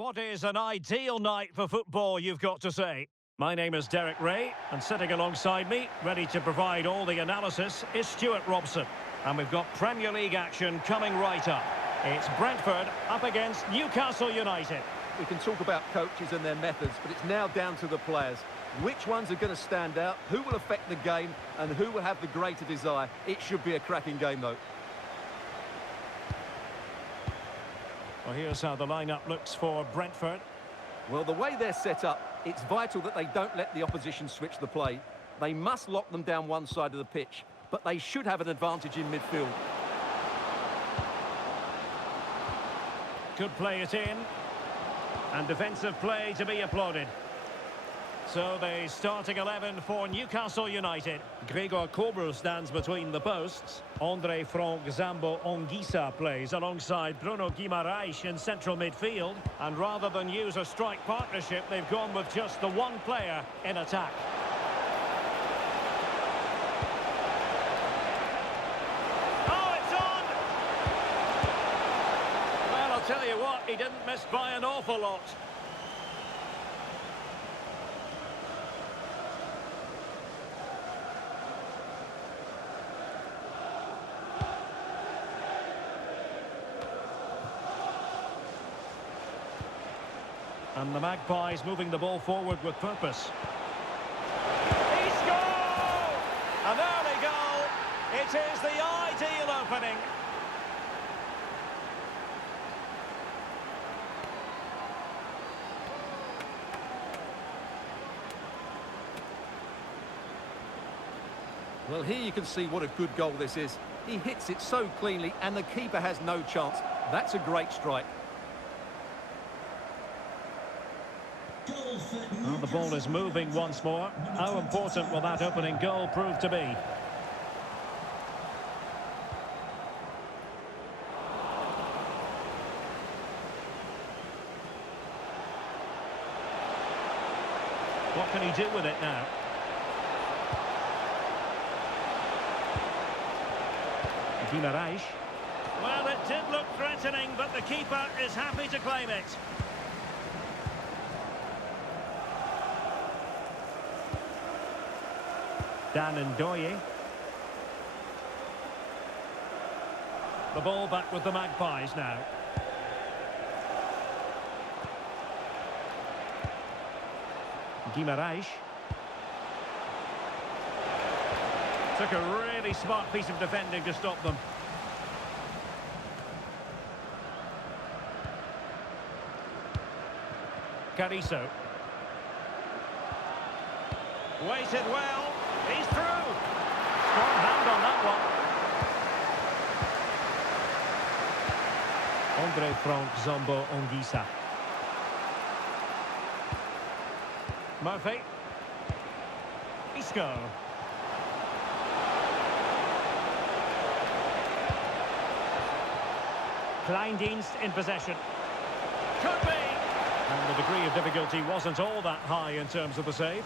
what is an ideal night for football, you've got to say? My name is Derek Ray, and sitting alongside me, ready to provide all the analysis, is Stuart Robson. And we've got Premier League action coming right up. It's Brentford up against Newcastle United. We can talk about coaches and their methods, but it's now down to the players. Which ones are going to stand out, who will affect the game, and who will have the greater desire? It should be a cracking game, though. Well, here's how the lineup looks for Brentford. Well, the way they're set up, it's vital that they don't let the opposition switch the play. They must lock them down one side of the pitch, but they should have an advantage in midfield. Could play it in. And defensive play to be applauded. So the starting 11 for Newcastle United. Gregor Kobel stands between the posts. Andre Frank Zambo Anguissa plays alongside Bruno Guimaraes in central midfield. And rather than use a strike partnership, they've gone with just the one player in attack. Oh, it's on! Well, I'll tell you what, he didn't miss by an awful lot. And the Magpies moving the ball forward with purpose. He scored! An early goal. It is the ideal opening. Well, here you can see what a good goal this is. He hits it so cleanly, and the keeper has no chance. That's a great strike. Well, the ball is moving once more. How important will that opening goal prove to be? What can he do with it now? Guimaraes. Well, it did look threatening, but the keeper is happy to claim it. Dan Ndoye. The ball back with the Magpies now. Guimaraes. Took a really smart piece of defending to stop them. Carrizo. Waited well. He's through. Strong hand on that one. Andre Frank Zambo Anguissa. Murphy. Isco. Kleindienst in possession. Could be. And the degree of difficulty wasn't all that high in terms of the save.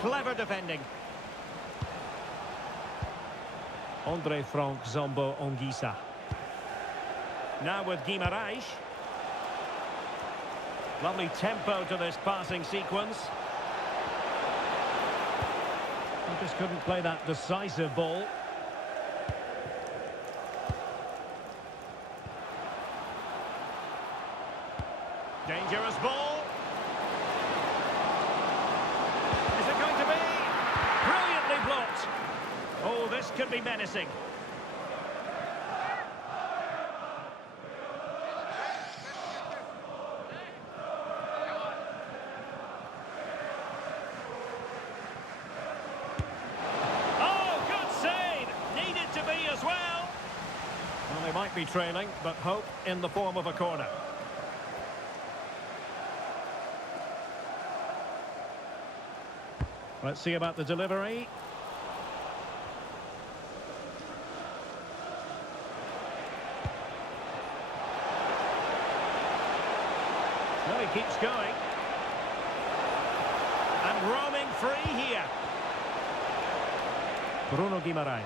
Clever defending. Andre Frank Zambo Anguissa. Now with Guimaraes. Lovely tempo to this passing sequence. He just couldn't play that decisive ball. Dangerous ball. Is it going to be? Brilliantly blocked. Oh, this could be menacing. Well, they might be trailing, but hope in the form of a corner. Let's see about the delivery. Well, he keeps going. And roaming free here. Bruno Guimaraes.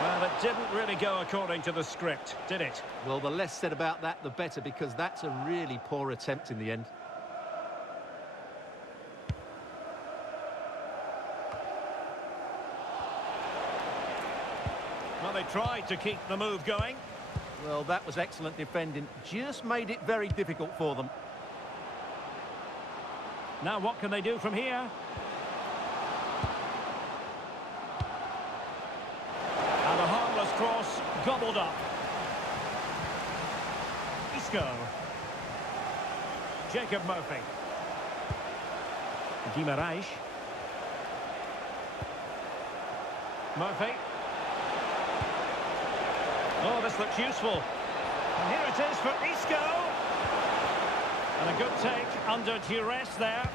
Well, it didn't really go according to the script, did it? Well, the less said about that, the better, because that's a really poor attempt in the end. Well, they tried to keep the move going. Well, that was excellent defending. Just made it very difficult for them. Now, what can they do from here? And a harmless cross, gobbled up. Isco. Jacob Murphy. Guimaraes. Murphy. Oh, this looks useful. And here it is for Isco. And a good take under duress there.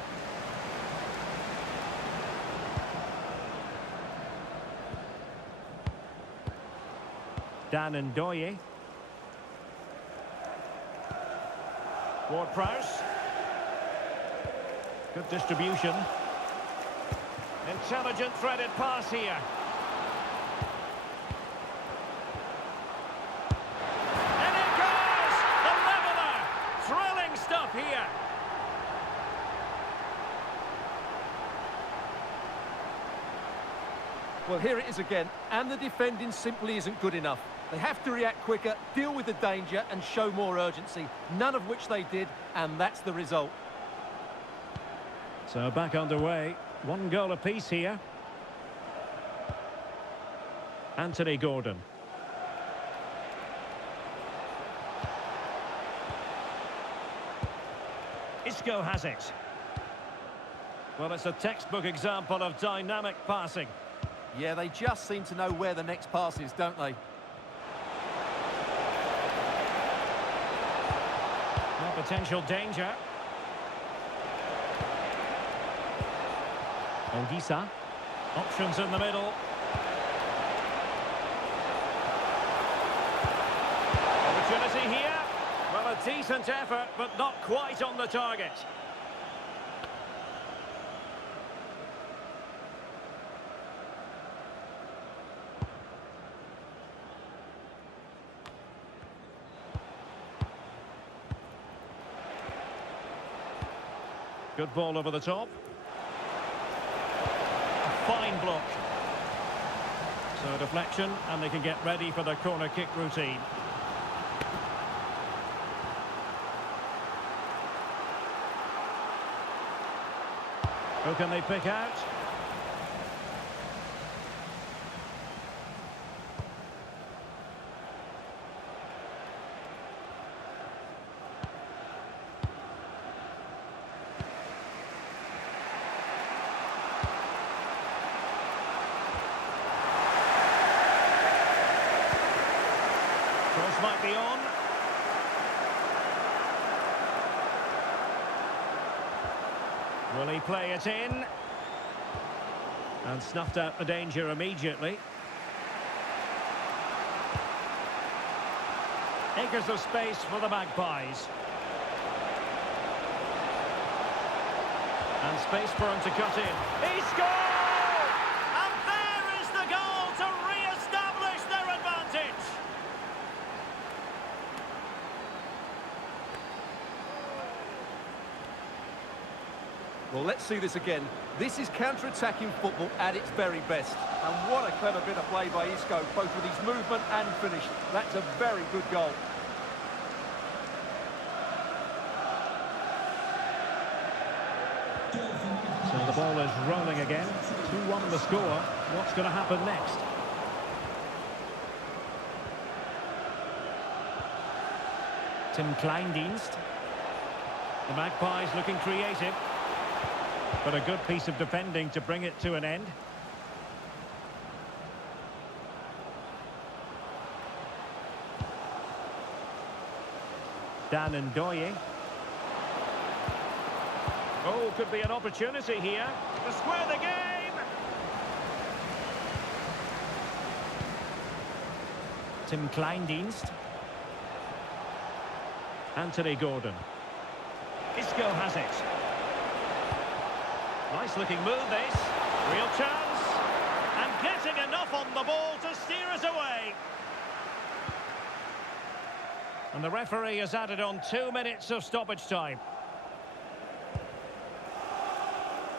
Dan Ndoye. Ward-Prowse. Good distribution. Intelligent threaded pass here. And it goes! The leveller! Thrilling stuff here. Well, here it is again, and the defending simply isn't good enough. They have to react quicker, deal with the danger, and show more urgency, none of which they did, and that's the result. So back underway. 1 goal apiece here. Anthony Gordon. Isco has it. Well, it's a textbook example of dynamic passing. Yeah, they just seem to know where the next pass is, don't they? No potential danger. Odisa. Options in the middle. Opportunity here. Well, a decent effort, but not quite on the target. Good ball over the top. A fine block. So deflection, and they can get ready for the corner kick routine. Who can they pick out? Cross might be on. Will he play it in? And snuffed out the danger immediately. Acres of space for the Magpies. And space for him to cut in. He scored! And there is the goal to re-establish their advantage. Well, let's see this again. This is counter-attacking football at its very best. And what a clever bit of play by Isco, both with his movement and finish. That's a very good goal. So the ball is rolling again. 2-1 the score. What's going to happen next? Tim Kleindienst. The Magpies looking creative. But a good piece of defending to bring it to an end. Dan Ndoye. Oh, could be an opportunity here to square the game. Tim Kleindienst. Anthony Gordon. Isco has it. Nice looking move this. Real chance. And getting enough on the ball to steer us away. And the referee has added on 2 minutes of stoppage time.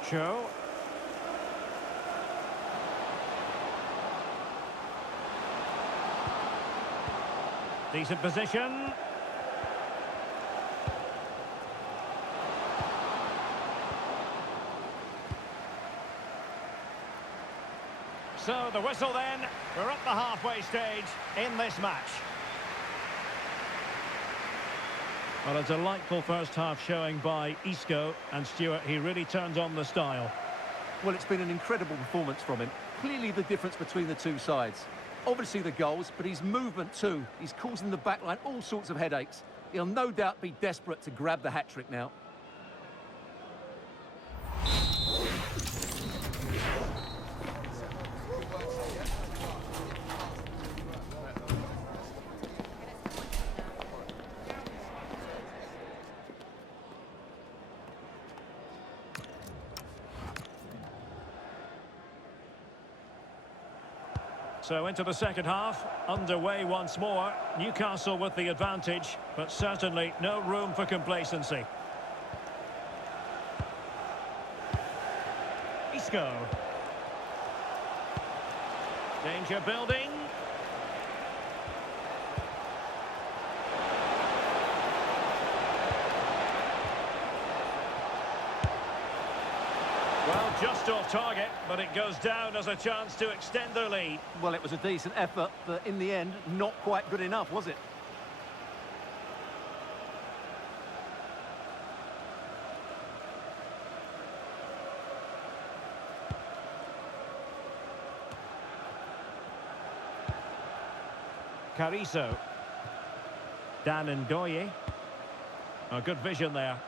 Cho. Decent position. So the whistle then. We're at the halfway stage in this match. Well, a delightful first half showing by Isco, and Stuart, he really turned on the style. Well, it's been an incredible performance from him. Clearly the difference between the two sides. Obviously the goals, but his movement too. He's causing the backline all sorts of headaches. He'll no doubt be desperate to grab the hat-trick now. So into the second half, underway once more. Newcastle with the advantage, but certainly no room for complacency. Isco. Danger building. Well, just off target, but it goes down as a chance to extend their lead. Well, it was a decent effort, but in the end, not quite good enough, was it? Carrizo. Dan Ndoye. Oh, good vision there.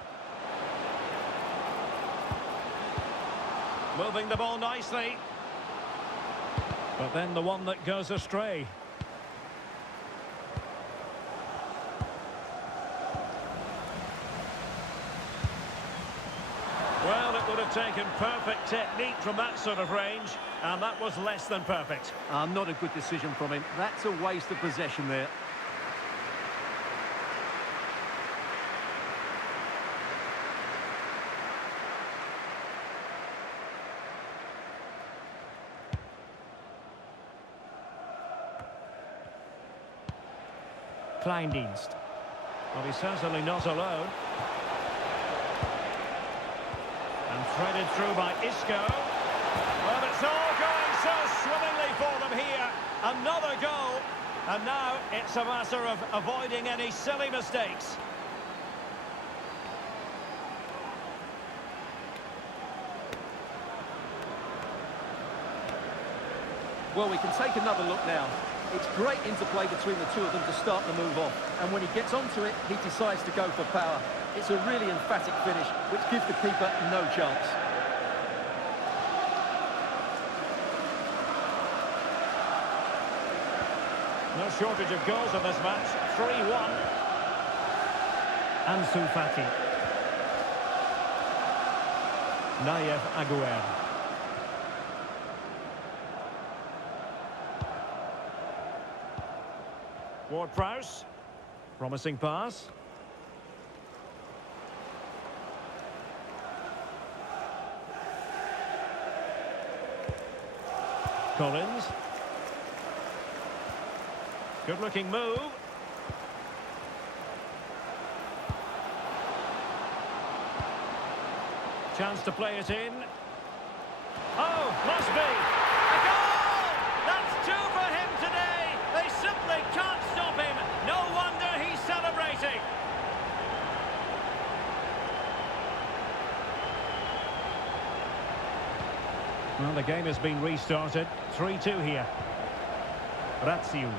Moving the ball nicely. But then the one that goes astray. Well, it would have taken perfect technique from that sort of range, and that was less than perfect. Not a good decision from him. That's a waste of possession there. Kleindienst. Well, he's certainly not alone. And threaded through by Isco. Well, it's all going so swimmingly for them here. Another goal. And now it's a matter of avoiding any silly mistakes. Well, we can take another look now. It's great interplay between the two of them to start the move off. And when he gets onto it, he decides to go for power. It's a really emphatic finish, which gives the keeper no chance. No shortage of goals in this match. 3-1. Ansu Fati. Nayef Aguer. Ward-Prowse. Promising pass. Collins. Good-looking move. Chance to play it in. Oh, must be. A goal! That's two for him today. They simply can't stop him. No wonder he's celebrating. Well, the game has been restarted. 3-2 here. Razziu.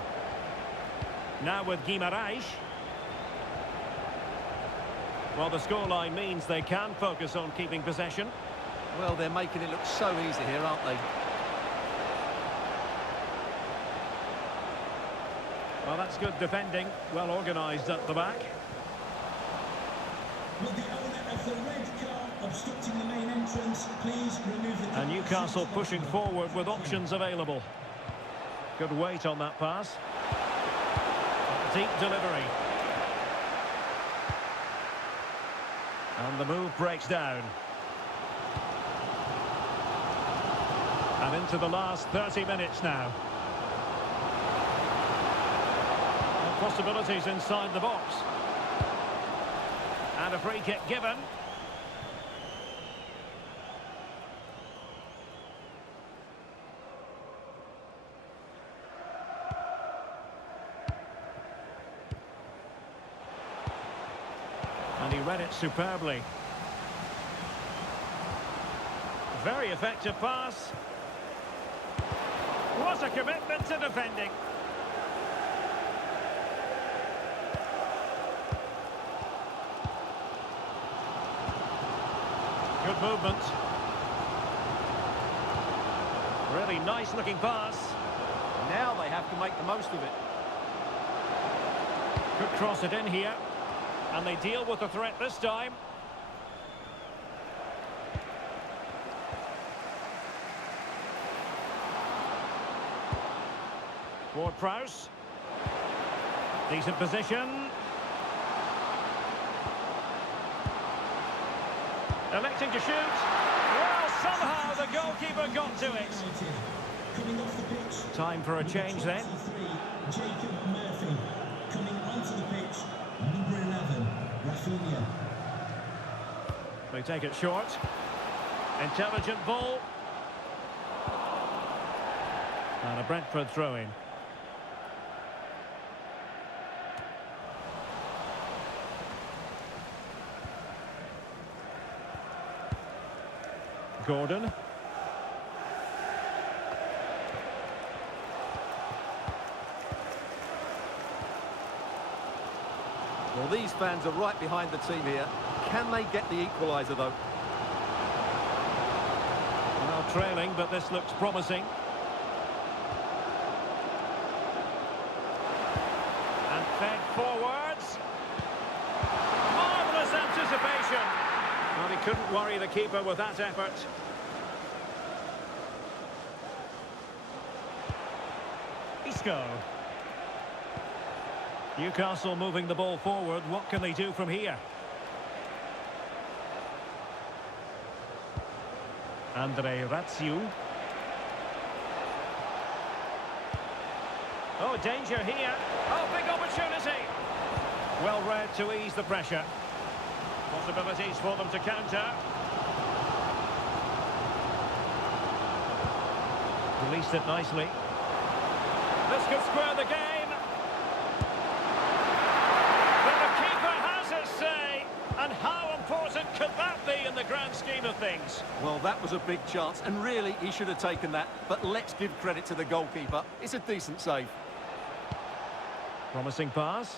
Now with Guimaraes. Well, the scoreline means they can focus on keeping possession. Well, they're making it look so easy here, aren't they? Well, that's good defending. Well organised at the back. the red car obstructing the main entrance. Please remove the car. And Newcastle pushing forward with options available. Good weight on that pass. Deep delivery. And the move breaks down. And into the last 30 minutes now. And possibilities inside the box. And a free kick given. And he read it superbly. Very effective pass. What a commitment to defending. Good movement. Really nice looking pass. Now they have to make the most of it. Could cross it in here. And they deal with the threat this time. Ward-Prowse. Decent position. Electing to shoot. Well, somehow the goalkeeper got to it. Coming off the pitch. Time for a change then. Jacob Murphy. Coming onto the pitch. Number 11, Rafinha. They take it short. Intelligent ball. And a Brentford throw-in. Gordon. Well, these fans are right behind the team here. Can they get the equaliser, though? Well, trailing, but this looks promising. And fed forwards. Marvellous anticipation. Well, he couldn't worry the keeper with that effort. Isco. Newcastle moving the ball forward. What can they do from here? Andre Ratsiu. Oh, danger here. Oh, big opportunity. Well read to ease the pressure. Possibilities for them to counter. Released it nicely. This could square the game. But the keeper has his say. And how important could that be in the grand scheme of things? Well, that was a big chance, and really, he should have taken that. But let's give credit to the goalkeeper. It's a decent save. Promising pass.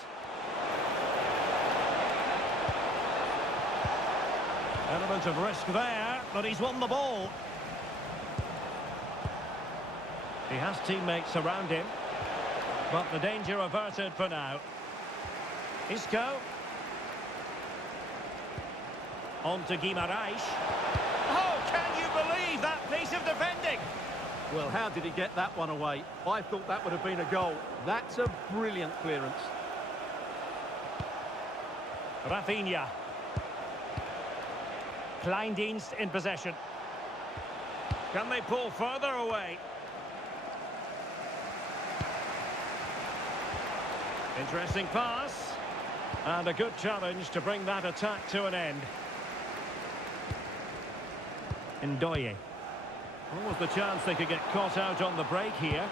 Element of risk there, but he's won the ball. He has teammates around him, but the danger averted for now. Isco. On to Guimaraes. Oh, can you believe that piece of defending? Well, how did he get that one away? I thought that would have been a goal. That's a brilliant clearance. Rafinha. Kleindienst in possession. Can they pull further away? Interesting pass. And a good challenge to bring that attack to an end. Ndoye. What was the chance they could get caught out on the break here?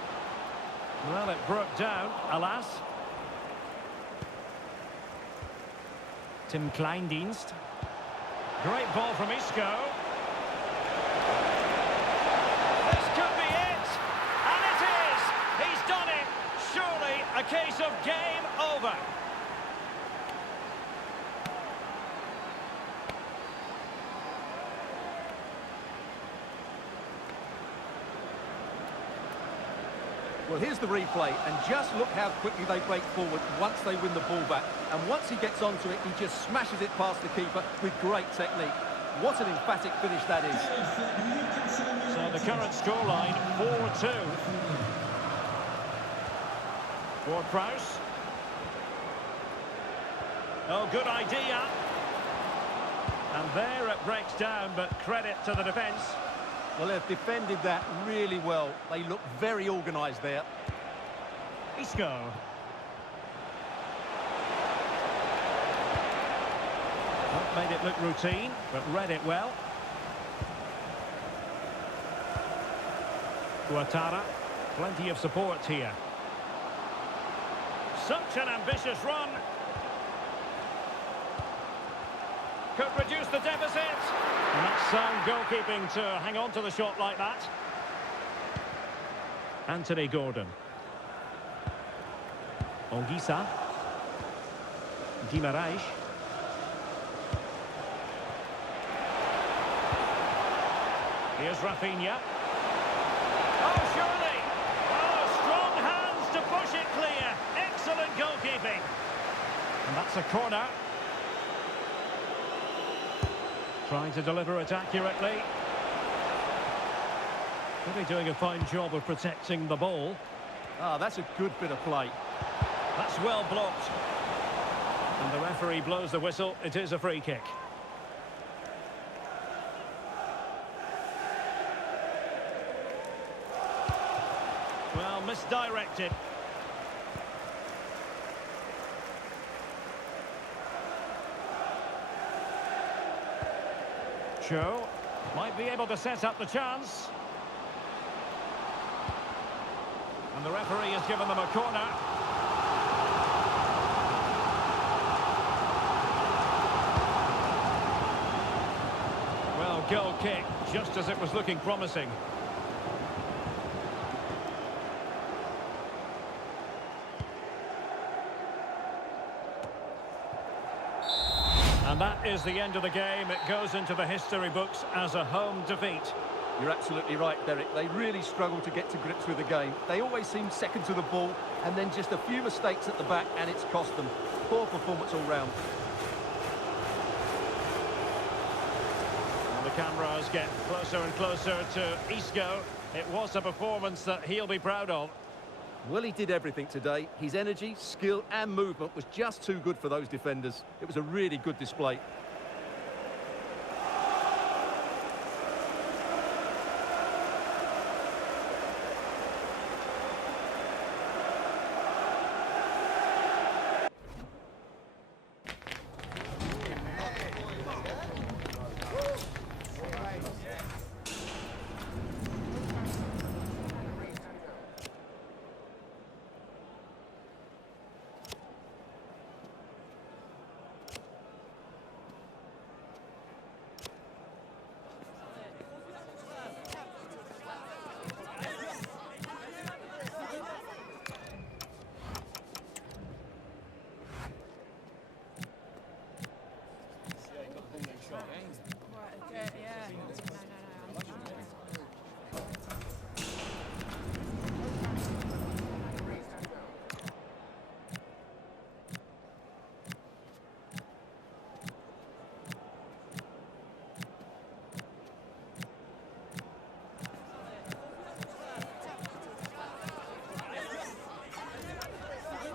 Well, it broke down, alas. Tim Kleindienst. Great ball from Isco. This could be it. And it is. He's done it. Surely a case of game over. Well, here's the replay, and just look how quickly they break forward once they win the ball back. And once he gets onto it, he just smashes it past the keeper with great technique. What an emphatic finish that is. So the current scoreline, 4-2. For Prowse. Oh, good idea. And there it breaks down, but credit to the defence. Well, they've defended that really well. They look very organised there. Isco. Not made it look routine, but read it well. Ouattara. Plenty of support here. Such an ambitious run. Could reduce the deficit. And that's sound goalkeeping to hang on to the shot like that. Anthony Gordon. Onguissa. Guimaraes. Here's Rafinha. Oh, surely! Oh, strong hands to push it clear. Excellent goalkeeping. And that's a corner. Trying to deliver it accurately. Really doing a fine job of protecting the ball. Ah, that's a good bit of play. That's well blocked. And the referee blows the whistle. It is a free kick. Well, misdirected. Joe might be able to set up the chance. And the referee has given them a corner. Well, goal kick, just as it was looking promising. And that is the end of the game. It goes into the history books as a home defeat. You're absolutely right, Derek. They really struggle to get to grips with the game. They always seem second to the ball, and then just a few mistakes at the back, and it's cost them. Poor performance all round. And the cameras get closer and closer to Isco. It was a performance that he'll be proud of. Well, he did everything today. His energy, skill and movement was just too good for those defenders. It was a really good display.